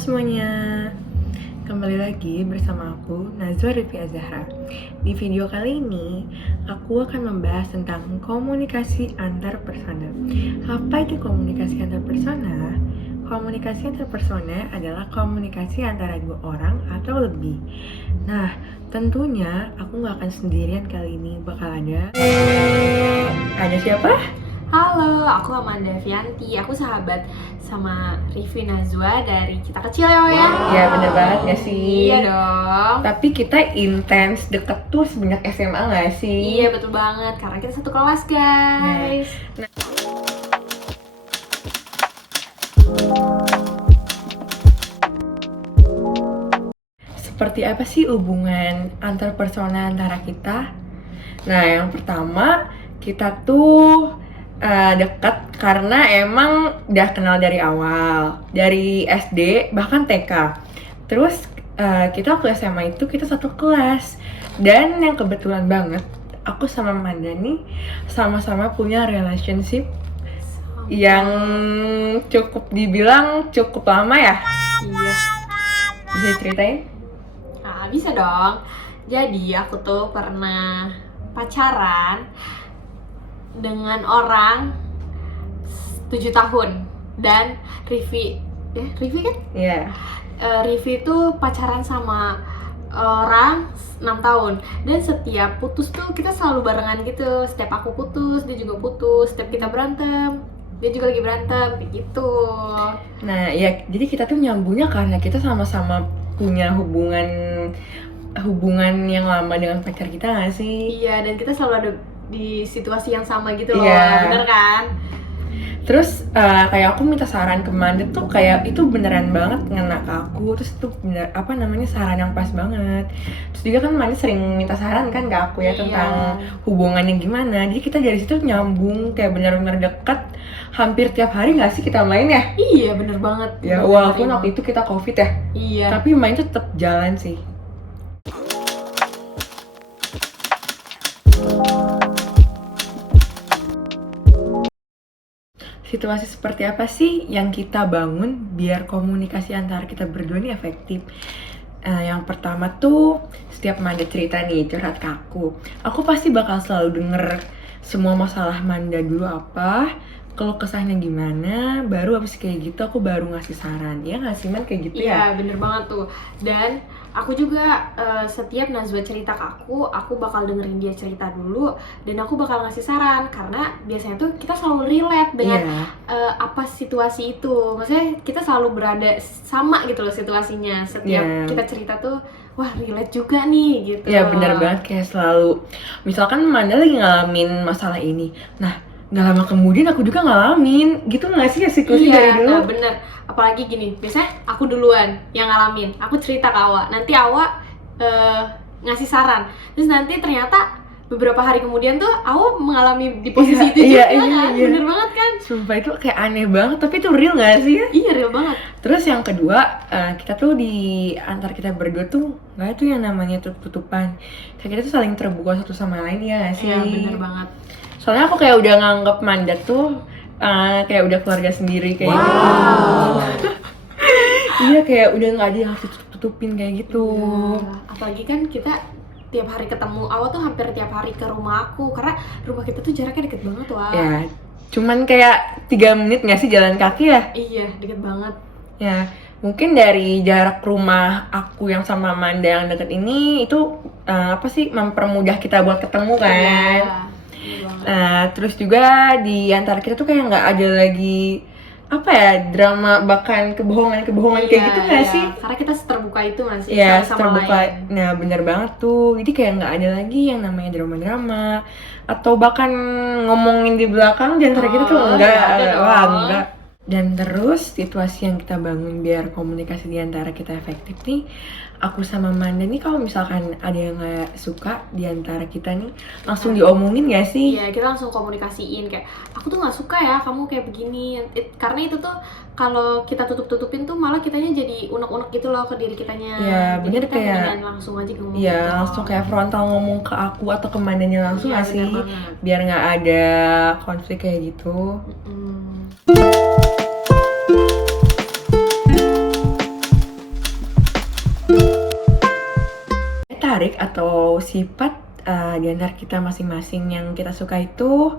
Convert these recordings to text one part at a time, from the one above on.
semuanya, kembali lagi bersama aku Nazwa Rifia Zahra. Di video kali ini, aku akan membahas tentang komunikasi antar persona. Apa itu komunikasi antar persona? Komunikasi antar persona adalah komunikasi antara dua orang atau lebih. Nah, tentunya aku nggak akan sendirian kali ini, bakal ada siapa? Halo, aku Amanda Vianti. Aku sahabat sama Rivi Nazwa dari kita kecil ya, Ya, bener banget gak sih? Iya dong. Tapi kita intens deket tuh semenjak SMA gak sih? Iya betul banget, karena kita satu kelas guys. Seperti apa sih hubungan antar persona antara kita? Nah, yang pertama kita tuh dekat karena emang udah kenal dari awal, dari SD bahkan TK. Terus kita waktu SMA itu kita satu kelas, dan yang kebetulan banget aku sama Amanda nih sama-sama punya relationship yang cukup dibilang cukup lama ya. Iya. Bisa ceritain? Nah, bisa dong. Jadi aku tuh pernah pacaran dengan orang 7 tahun. Dan Rivi kan? Iya. Rivi tuh pacaran sama orang 6 tahun. Dan setiap putus tuh kita selalu barengan gitu. Setiap aku putus, dia juga putus. Setiap kita berantem, dia juga lagi berantem, kayak gitu. Nah, ya jadi kita tuh nyambungnya karena kita sama-sama punya hubungan yang lama dengan pacar kita nggak sih? Iya, dan kita selalu ada di situasi yang sama gitu loh, Iya. bener kan? Terus kayak aku minta saran ke Manda tuh kayak itu beneran banget ngena ke aku. Terus itu bener saran yang pas banget. Terus juga kan Manda sering minta saran kan ke aku ya, Iya. tentang hubungannya gimana. Jadi kita dari situ nyambung kayak bener-bener deket. Hampir tiap hari nggak sih kita main ya? Iya, bener banget. Ya walaupun waktu itu kita COVID ya. Iya. Tapi main tuh tetap jalan sih. Situasi seperti apa sih yang kita bangun biar komunikasi antara kita berdua ini efektif? Yang pertama tuh, setiap Manda cerita nih, curhat ke aku pasti bakal selalu denger semua masalah Manda dulu apa, kalau kesahnya gimana, baru abis kayak gitu aku baru ngasih saran. Ya nggak sih, Man, kayak gitu ya? Iya, bener banget tuh. Dan aku juga setiap Nazwa cerita ke aku bakal dengerin dia cerita dulu, dan aku bakal ngasih saran. Karena biasanya tuh kita selalu relate dengan apa situasi itu. Maksudnya kita selalu berada sama gitu loh situasinya. Setiap kita cerita tuh, wah relate juga nih gitu. Iya, bener banget, kayak selalu misalkan Manda lagi ngalamin masalah ini, nah nggak lama kemudian aku juga ngalamin, gitu nggak sih ya situasi dari dulu? Iya, bener. Apalagi gini, biasanya aku duluan yang ngalamin, aku cerita ke Awa, nanti Awa ngasih saran, terus nanti ternyata beberapa hari kemudian tuh Awa mengalami di posisi itu juga kan, bener banget kan? Sumpah itu kayak aneh banget, tapi itu real nggak sih ya? Iya, real banget. Terus yang kedua, kita tuh di antar kita berdua tuh nggak itu yang namanya tutup-tutupan, kayak kita tuh saling terbuka satu sama lain, ya nggak sih? Iya, bener banget. Soalnya aku kayak udah nganggep Manda tuh kayak udah keluarga sendiri kayak gitu. Iya, kayak udah nggak ada yang harus tutupin kayak gitu. Iya. Apalagi kan kita tiap hari ketemu, Awa tuh hampir tiap hari ke rumah aku, karena rumah kita tuh jaraknya deket banget, wah. Ya, cuman kayak 3 menit nggak sih jalan kaki ya? Iya, deket banget. Ya, mungkin dari jarak rumah aku yang sama Amanda yang deket ini itu mempermudah kita buat ketemu kan? Iya. Terus juga di antara kita tuh kayak nggak ada lagi drama bahkan kebohongan kayak gitu nggak sih? Karena kita terbuka itu nggak sih? Iya, sama terbuka. lain. Nah, bener banget tuh. Jadi kayak nggak ada lagi yang namanya drama atau bahkan ngomongin di belakang di antara kita tuh enggak. Dan terus situasi yang kita bangun biar komunikasi di antara kita efektif nih, aku sama Manda nih kalau misalkan ada yang nggak suka di antara kita nih, langsung diomongin gak sih? Iya, kita langsung komunikasiin kayak, aku tuh nggak suka ya kamu kayak begini. Karena itu tuh kalau kita tutup-tutupin tuh malah kitanya jadi unek-unek gitu loh ke diri kitanya. Iya, bener, kita kayak langsung aja ngomong. Iya, gitu. langsung kayak frontal ngomong ke aku atau ke Mandanya langsung Iya, gak sih? bener banget. Biar nggak ada konflik kayak gitu. tarik atau sifat di antara kita masing-masing yang kita suka itu?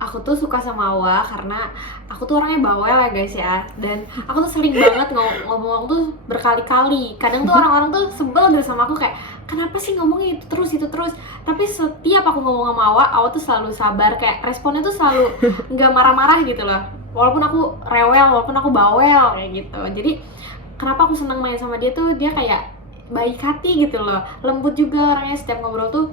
Aku tuh suka sama Awa karena aku tuh orangnya bawel ya guys ya. Dan aku tuh sering banget ngomong tuh berkali-kali. Kadang tuh orang-orang tuh sebel gitu sama aku kayak, kenapa sih ngomongnya itu terus. Tapi setiap aku ngomong sama Awa tuh selalu sabar, kayak responnya tuh selalu nggak marah-marah gitu loh. Walaupun aku rewel, walaupun aku bawel kayak gitu. Jadi kenapa aku seneng main sama dia tuh, dia kayak baik hati gitu loh, lembut juga orangnya. Setiap ngobrol tuh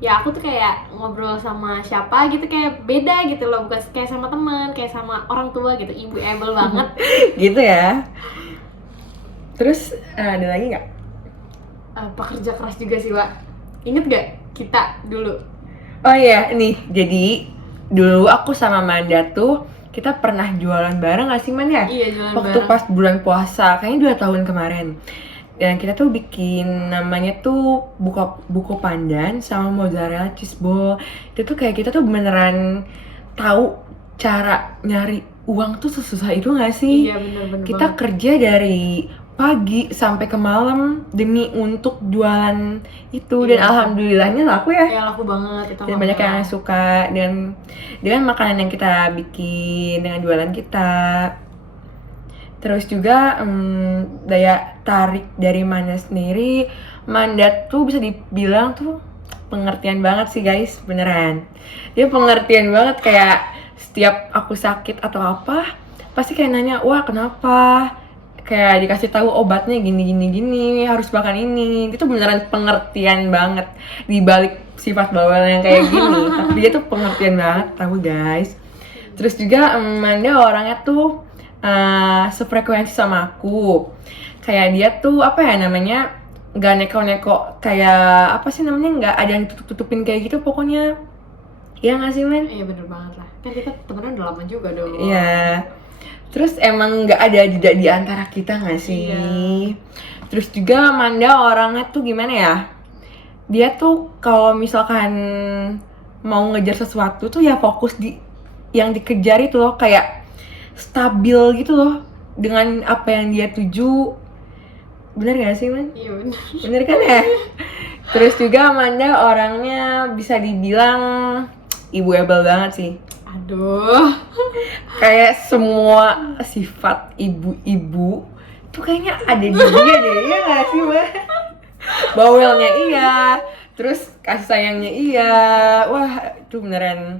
ya aku tuh kayak ngobrol sama siapa gitu kayak beda gitu loh, bukan kayak sama teman, kayak sama orang tua gitu, ibu-able banget. Gitu ya. Terus ada lagi nggak? Pekerja keras juga sih, Wak. Ingat gak kita dulu? Oh iya, nih jadi dulu aku sama Manda tuh kita pernah jualan bareng nggak sih, Man ya? Iya, jualan Waktu bareng. pas bulan puasa, kayaknya 2 tahun kemarin. Dan kita tuh bikin namanya tuh buko pandan sama mozzarella cheese ball. Itu tuh kayak kita tuh beneran tahu cara nyari uang tuh sesusah itu nggak sih? Iya, bener-bener Kita banget. kerja dari pagi sampai ke malam demi untuk jualan itu, dan Iya. alhamdulillahnya laku ya. Ya laku banget itu. Dan banyak yang suka, dan dengan makanan yang kita bikin dengan jualan kita. Terus juga daya tarik dari Manda sendiri, Manda tuh bisa dibilang tuh pengertian banget sih guys, beneran. Dia pengertian banget, kayak setiap aku sakit atau apa pasti kayak nanya, wah kenapa? Kayak dikasih tahu obatnya gini, harus makan ini. Dia tuh beneran pengertian banget di balik sifat bawel yang kayak gini. Tapi dia tuh pengertian banget, tahu guys. Terus juga Manda orangnya tuh sefrekuensi sama aku. Kayak dia tuh apa ya namanya, nggak neko-neko kayak apa sih namanya, nggak ada yang tutup-tutupin kayak gitu pokoknya. Iya nggak sih, Men? Iya bener banget lah. Kan kita temenan udah lama juga dong. Iya. Terus emang nggak ada jeda di antara kita nggak sih? Iya. Terus juga Manda orangnya tuh gimana ya? Dia tuh kalau misalkan mau ngejar sesuatu tuh ya fokus di yang dikejar itu loh, kayak stabil gitu loh dengan apa yang dia tuju. Bener gak sih, Man? Iya bener. Bener kan ya? Terus juga Amanda orangnya bisa dibilang ibu-able banget sih. Aduh. Kayak semua sifat ibu-ibu tuh kayaknya ada di dia deh, iya gak sih, Man? Bawelnya iya, terus kasih sayangnya iya. Wah, itu beneran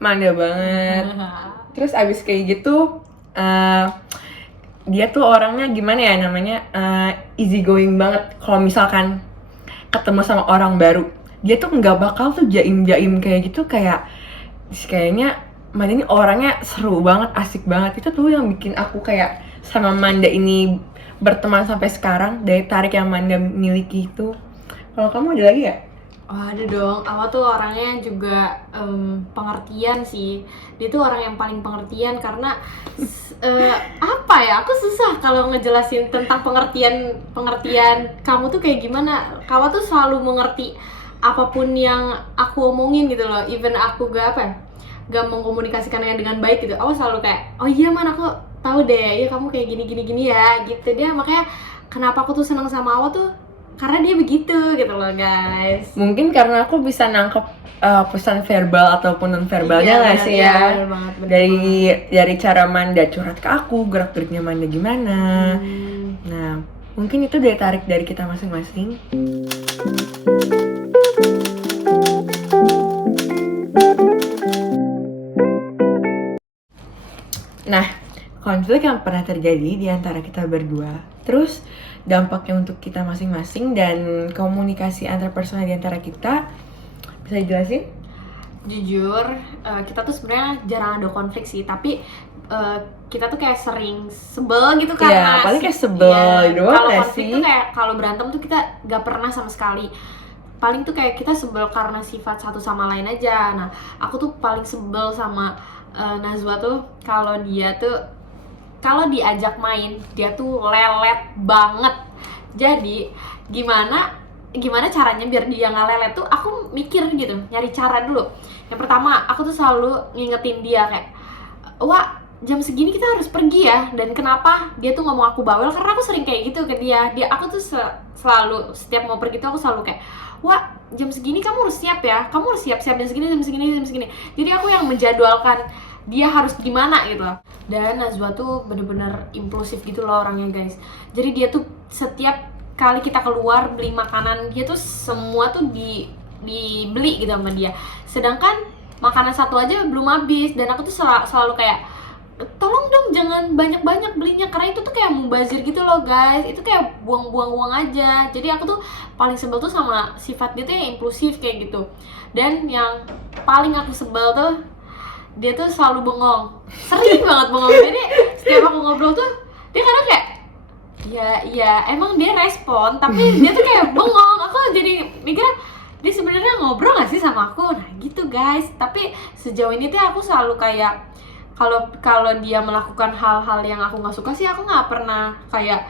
Manda banget. Terus abis kayak gitu dia tuh orangnya gimana ya namanya, easy going banget. Kalau misalkan ketemu sama orang baru, dia tuh nggak bakal tuh jaim-jaim kayak gitu. Kayaknya Manda ini orangnya seru banget, asik banget. Itu tuh yang bikin aku kayak sama Manda ini berteman sampai sekarang, daya tarik yang Manda miliki itu. Kalau kamu ada lagi ya? Oh, ada dong. Awa tuh orangnya juga pengertian sih. Dia tuh orang yang paling pengertian karena apa ya? Aku susah kalau ngejelasin tentang pengertian kamu tuh kayak gimana. Kamu tuh selalu mengerti apapun yang aku omongin gitu loh. Even aku gak mengkomunikasikannya dengan baik gitu. Awa selalu kayak, oh iya Man, aku tahu deh. Ya kamu kayak gini ya gitu. Dia makanya kenapa aku tuh seneng sama Awa tuh karena dia begitu gitu loh guys. Mungkin karena aku bisa nangkep pesan verbal ataupun non verbalnya nggak sih ya, bener banget. dari cara Manda curhat ke aku, gerak geriknya Manda gimana. Nah, mungkin itu daya tarik dari kita masing-masing. Nah, konflik yang pernah terjadi di antara kita berdua, terus dampaknya untuk kita masing-masing dan komunikasi antar personal di antara kita, bisa dijelasin? Jujur, kita tuh sebenarnya jarang ada konflik sih, tapi kita tuh kayak sering sebel gitu karena Iya, paling kayak sebel doang kalau nggak konflik sih? tuh kayak kalau berantem tuh kita gak pernah sama sekali. Paling tuh kayak kita sebel karena sifat satu sama lain aja. Nah, aku tuh paling sebel sama Najwa tuh kalau diajak main dia tuh lelet banget. Jadi gimana caranya biar dia nggak lelet tuh aku mikir gitu, nyari cara dulu. Yang pertama aku tuh selalu ngingetin dia kayak, wah jam segini kita harus pergi ya. Dan kenapa dia tuh ngomong aku bawel, karena aku sering kayak gitu ke dia. Aku tuh selalu setiap mau pergi tuh aku selalu kayak, wah jam segini kamu harus siap ya, kamu harus siap-siap jam segini, jam segini, jam segini. Jadi aku yang menjadwalkan dia harus gimana gitu loh. Dan Najwa tuh bener-bener impulsif gitu loh orangnya guys. Jadi dia tuh setiap kali kita keluar beli makanan, dia tuh semua tuh dibeli gitu sama dia. Sedangkan makanan satu aja belum habis, dan aku tuh selalu kayak, tolong dong jangan banyak-banyak belinya, karena itu tuh kayak mubazir gitu loh guys. Itu kayak buang-buang uang aja. Jadi aku tuh paling sebel tuh sama sifat dia tuh yang impulsif kayak gitu. Dan yang paling aku sebel tuh, dia tuh selalu bengong, sering banget bengong. Jadi setiap aku ngobrol tuh dia kadang kayak, ya emang dia respon, tapi dia tuh kayak bengong. Aku jadi mikirnya, dia sebenarnya ngobrol gak sih sama aku? Nah gitu guys. Tapi sejauh ini tuh aku selalu kayak, kalau dia melakukan hal-hal yang aku nggak suka sih, aku nggak pernah kayak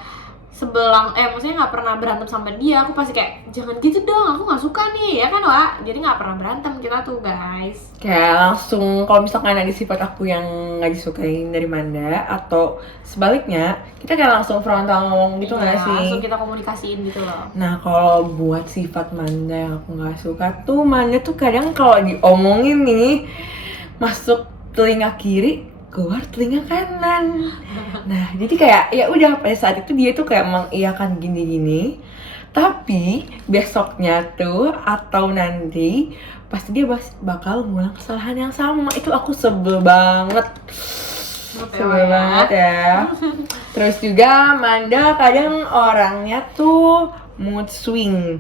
maksudnya nggak pernah berantem sama dia. Aku pasti kayak, jangan gitu dong, aku nggak suka nih, ya kan Wak? Jadi nggak pernah berantem kita tuh guys. Kayak langsung kalau misalkan ada sifat aku yang nggak disukain dari Manda, atau sebaliknya kita kayak langsung frontal ngomong gitu nggak sih? Langsung kita komunikasiin gitu loh. Nah kalau buat sifat Manda yang aku nggak suka tuh, Manda tuh kadang kalau diomongin nih masuk telinga kiri, keluar telinga kanan. Nah jadi kayak ya udah, pada saat itu dia tuh kayak mengiyakan gini-gini, tapi besoknya tuh atau nanti pasti dia bakal ngulang kesalahan yang sama. Itu aku sebel banget. Sebel banget ya. Terus juga Manda kadang orangnya tuh mood swing.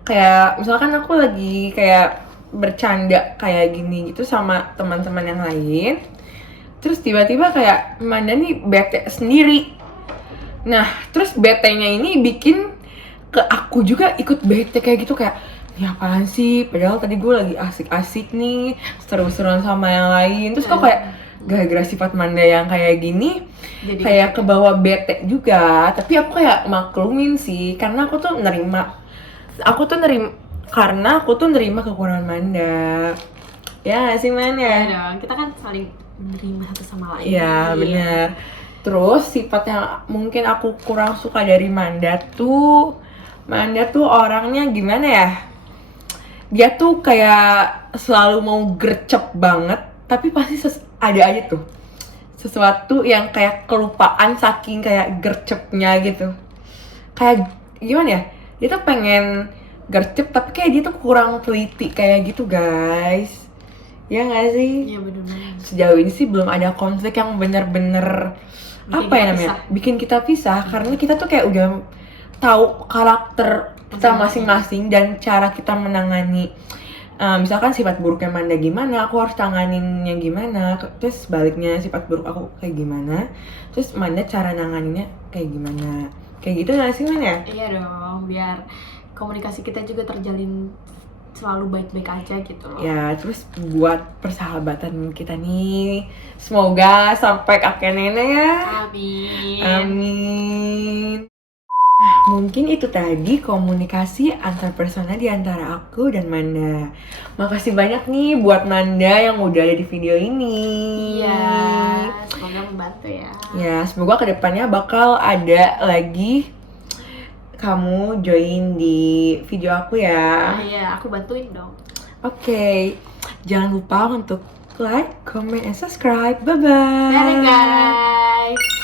Kayak misalkan aku lagi kayak bercanda kayak gini gitu sama teman-teman yang lain, terus tiba-tiba kayak Manda nih bete sendiri. Nah terus betenya ini bikin ke aku juga ikut bete kayak gitu, kayak ya apaan sih, padahal tadi gue lagi asik-asik nih seru-seruan sama yang lain. Terus kok kayak gara-gara sifat Manda yang kayak gini jadi kayak kebawa bete juga. Tapi aku kayak maklumin sih, karena aku tuh nerima kekurangan Manda. Ya gak sih Man ya? Iya dong, kita kan saling menerima satu sama lain. Iya benar. Terus sifat yang mungkin aku kurang suka dari Manda tuh orangnya gimana ya? Dia tuh kayak selalu mau gercep banget, tapi pasti ada aja tuh sesuatu yang kayak kelupaan saking kayak gercepnya gitu. Kayak gimana ya? Dia tuh pengen gercep tapi kayak dia tuh kurang teliti kayak gitu guys. Ya nggak sih? Iya benar-benar. Sejauh ini sih belum ada konflik yang bener-bener apa ya namanya? Bikin kita pisah, karena kita tuh kayak udah tahu karakter kita masing-masing dan cara kita menangani. Misalkan sifat buruknya Manda gimana, aku harus tanganinnya gimana. Terus sebaliknya sifat buruk aku kayak gimana, terus Manda cara nanganinnya kayak gimana. Kayak gitu nggak sih Man ya? Iya dong, biar komunikasi kita juga terjalin selalu baik-baik aja gitu loh. Ya, terus buat persahabatan kita nih, semoga sampai kakek nenek ya. Amin. Amin. Mungkin itu tadi komunikasi antar personal di antara aku dan Manda. Makasih banyak nih buat Manda yang udah ada di video ini. Iya, semoga membantu ya. Ya, semoga kedepannya bakal ada lagi kamu join di video aku ya. Iya, aku bantuin dong. Oke, jangan lupa untuk like, comment, and subscribe. Bye-bye. Dadah guys.